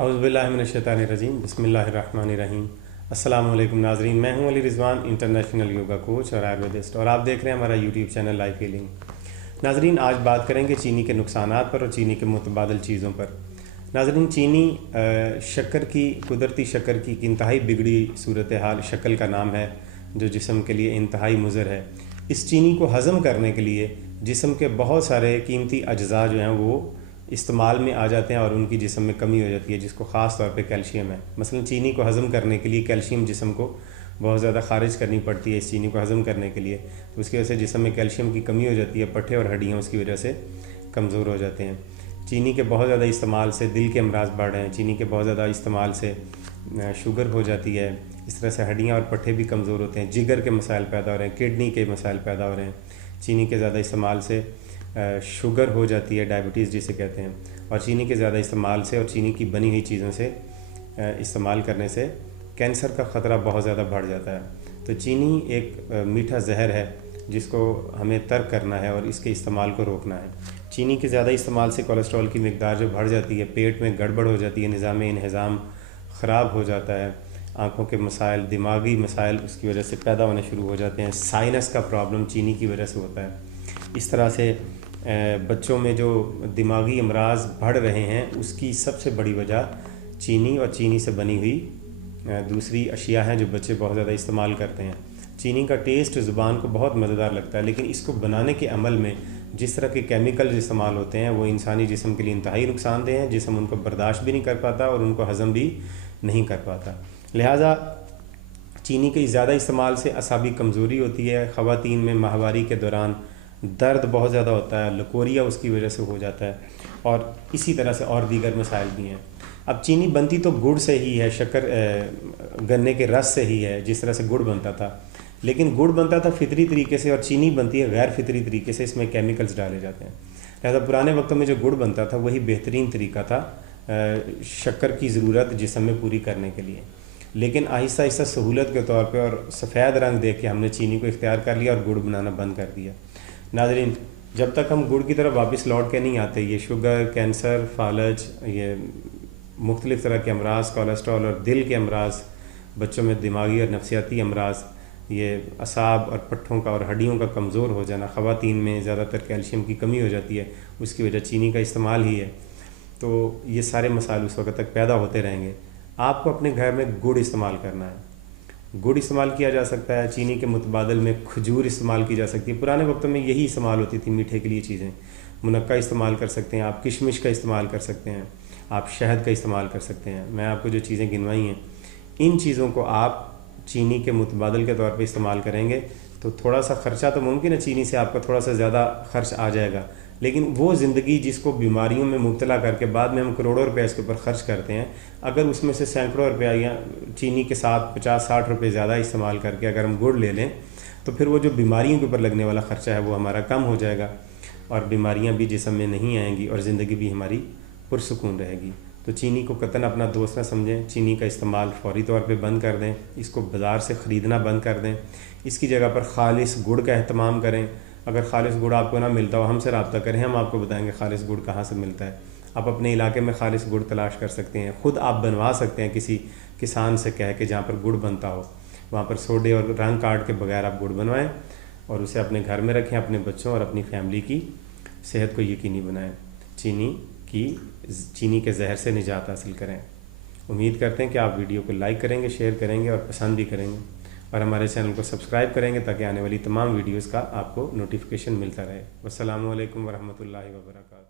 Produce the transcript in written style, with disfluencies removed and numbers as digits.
अऊज़ुबिल्लाहिमिनश्शैतानिर्रजीम बिस्मिल्लाहिर्रहमानिर्रहीम। अस्सलामु अलैकुम नाज़रीन, मैं हूं Ali Rizwan, international yoga coach और आयुर्वेदिस्ट, और आप देख रहे हैं हमारा यूट्यूब चैनल लाइफ हीलिंग। नाज़रीन, आज बात करेंगे चीनी के नुकसानात पर और चीनी के मुतबादिल चीज़ों पर। नाज़रीन, चीनी शक्कर की, कुदरती शक्कर की इंतहाई बिगड़ी सूरत हाल शक्ल का नाम है जो जिस्म के लिए इंतहाई मुज़र है। इस चीनी को हज़म करने के लिए जिस्म के बहुत सारे कीमती अज्जा जो हैं वो इस्तेमाल में आ जाते हैं और उनकी जिस्म में कमी हो जाती है, जिसको ख़ास तौर पे कैल्शियम है। मसलन चीनी को हज़म करने के लिए कैल्शियम जिस्म को बहुत ज़्यादा खारिज करनी पड़ती है। इस चीनी को हज़म करने के लिए तो उसकी वजह से जिस्म में कैल्शियम की कमी हो जाती है, पट्ठे और हड्डियाँ उसकी वजह से कमज़ोर हो जाते हैं। चीनी के बहुत ज़्यादा इस्तेमाल से दिल के अमराज बढ़ रहे हैं। चीनी के बहुत ज़्यादा इस्तेमाल से शुगर हो जाती है। इस तरह से हड्डियाँ और पट्ठे भी कमज़ोर होते हैं। जिगर के मसाइल पैदा हो रहे हैं, किडनी के मसाइल पैदा हो रहे हैं। चीनी के ज़्यादा इस्तेमाल से शुगर हो जाती है, डायबिटीज़ जिसे कहते हैं। और चीनी के ज़्यादा इस्तेमाल से और चीनी की बनी हुई चीज़ों से इस्तेमाल करने से कैंसर का ख़तरा बहुत ज़्यादा बढ़ जाता है। तो चीनी एक मीठा जहर है जिसको हमें तर्क करना है और इसके इस्तेमाल को रोकना है। चीनी के ज़्यादा इस्तेमाल से कोलेस्ट्रॉल की मिकदार जो बढ़ जाती है, पेट में गड़बड़ हो जाती है, निज़ाम इंहिज़ाम ख़राब हो जाता है, आँखों के मसाइल, दिमागी मसाइल उसकी वजह से पैदा होने शुरू हो जाते हैं। साइनस का प्रॉब्लम चीनी की वजह से होता है। इस तरह से बच्चों में जो दिमागी अमराज बढ़ रहे हैं उसकी सबसे बड़ी वजह चीनी और चीनी से बनी हुई दूसरी अशिया हैं जो बच्चे बहुत ज़्यादा इस्तेमाल करते हैं। चीनी का टेस्ट ज़ुबान को बहुत मज़ेदार लगता है, लेकिन इसको बनाने के अमल में जिस तरह के केमिकल इस्तेमाल होते हैं वो इंसानी जिस्म के लिए इंतहाई नुकसानदेह हैं। जिस्म उनको बर्दाश्त भी नहीं कर पाता और उनको हज़म भी नहीं कर पाता। लिहाजा चीनी के ज़्यादा इस्तेमाल से असाबी कमज़ोरी होती है। ख़वातीन में माहवारी के दौरान दर्द बहुत ज़्यादा होता है, लकोरिया उसकी वजह से हो जाता है, और इसी तरह से और दीगर मसाइल भी हैं। अब चीनी बनती तो गुड़ से ही है, शक्कर गन्ने के रस से ही है, जिस तरह से गुड़ बनता था, लेकिन गुड़ बनता था फितरी तरीके से और चीनी बनती है गैर फितरी तरीके से, इसमें केमिकल्स डाले जाते हैं। लिहाजा पुराने वक्तों में जो गुड़ बनता था वही बेहतरीन तरीका था शक्कर की ज़रूरत जिस्म में पूरी करने के लिए। लेकिन आहिस्ता आहिस्ता सहूलत के तौर पे और सफ़ेद रंग देख के हमने चीनी को इख्तियार कर लिया और गुड़ बनाना बंद कर दिया। नाज़रीन, जब तक हम गुड़ की तरफ वापस लौट के नहीं आते, ये शुगर, कैंसर, फालज, ये मुख्तलिफ़ तरह के अमराज, कोलेस्ट्रॉल और दिल के अमराज, बच्चों में दिमागी और नफसियाती अमराज, ये असाब और पट्ठों का और हड्डियों का कमज़ोर हो जाना, ख़वातीन में ज़्यादातर कैल्शियम की कमी हो जाती है, उसकी वजह चीनी का इस्तेमाल ही है। तो ये सारे मसाइल उस वक्त तक पैदा होते रहेंगे। आपको अपने घर में गुड़ इस्तेमाल करना है। गुड़ इस्तेमाल किया जा सकता है, चीनी के मुतबादल में खजूर इस्तेमाल की जा सकती है। पुराने वक्तों में यही इस्तेमाल होती थी मीठे के लिए चीज़ें। मुनक्का इस्तेमाल कर सकते हैं आप, किशमिश का इस्तेमाल कर सकते हैं आप, शहद का इस्तेमाल कर सकते हैं। मैं आपको जो चीज़ें गिनवाई हैं, इन चीज़ों को आप चीनी के मुतबादल के तौर पर इस्तेमाल करेंगे तो थोड़ा सा ख़र्चा तो मुमकिन है चीनी से आपका थोड़ा सा ज़्यादा खर्च आ जाएगा, लेकिन वो ज़िंदगी जिसको बीमारियों में मुब्तला करके बाद में हम करोड़ों रुपए इसके ऊपर ख़र्च करते हैं, अगर उसमें से सैकड़ों रुपया या चीनी के साथ 50-60 रुपये ज़्यादा इस्तेमाल करके अगर हम गुड़ ले लें तो फिर वो जो बीमारियों के ऊपर लगने वाला ख़र्चा है वो हमारा कम हो जाएगा और बीमारियां भी जिस्म में नहीं आएंगी और ज़िंदगी भी हमारी पुरसुकून रहेगी। तो चीनी को कतन अपना दोस्त ना समझें। चीनी का इस्तेमाल फ़ौरी तौर पे बंद कर दें, इसको बाज़ार से ख़रीदना बंद कर दें। इसकी जगह पर ख़ालिस गुड़ का एहतमाम करें। अगर ख़ालिस गुड़ आपको ना मिलता हो, हमसे रब्ता करें, हम आपको बताएंगे ख़ालिस गुड़ कहाँ से मिलता है। आप अपने इलाके में ख़ालिस गुड़ तलाश कर सकते हैं, ख़ुद आप बनवा सकते हैं किसी किसान से कह के जहाँ पर गुड़ बनता हो, वहाँ पर सोडे और रंग काट के बगैर आप गुड़ बनवाएं और उसे अपने घर में रखें, अपने बच्चों और अपनी फैमिली की सेहत को यकीनी बनाएं। चीनी के जहर से निजात हासिल करें। उम्मीद करते हैं कि आप वीडियो को लाइक करेंगे, शेयर करेंगे और पसंद भी करेंगे और हमारे चैनल को सब्सक्राइब करेंगे ताकि आने वाली तमाम वीडियोस का आपको नोटिफिकेशन मिलता रहे। वस्सलामु अलैकुम वरहमतुल्लाहि वबरकातुहू।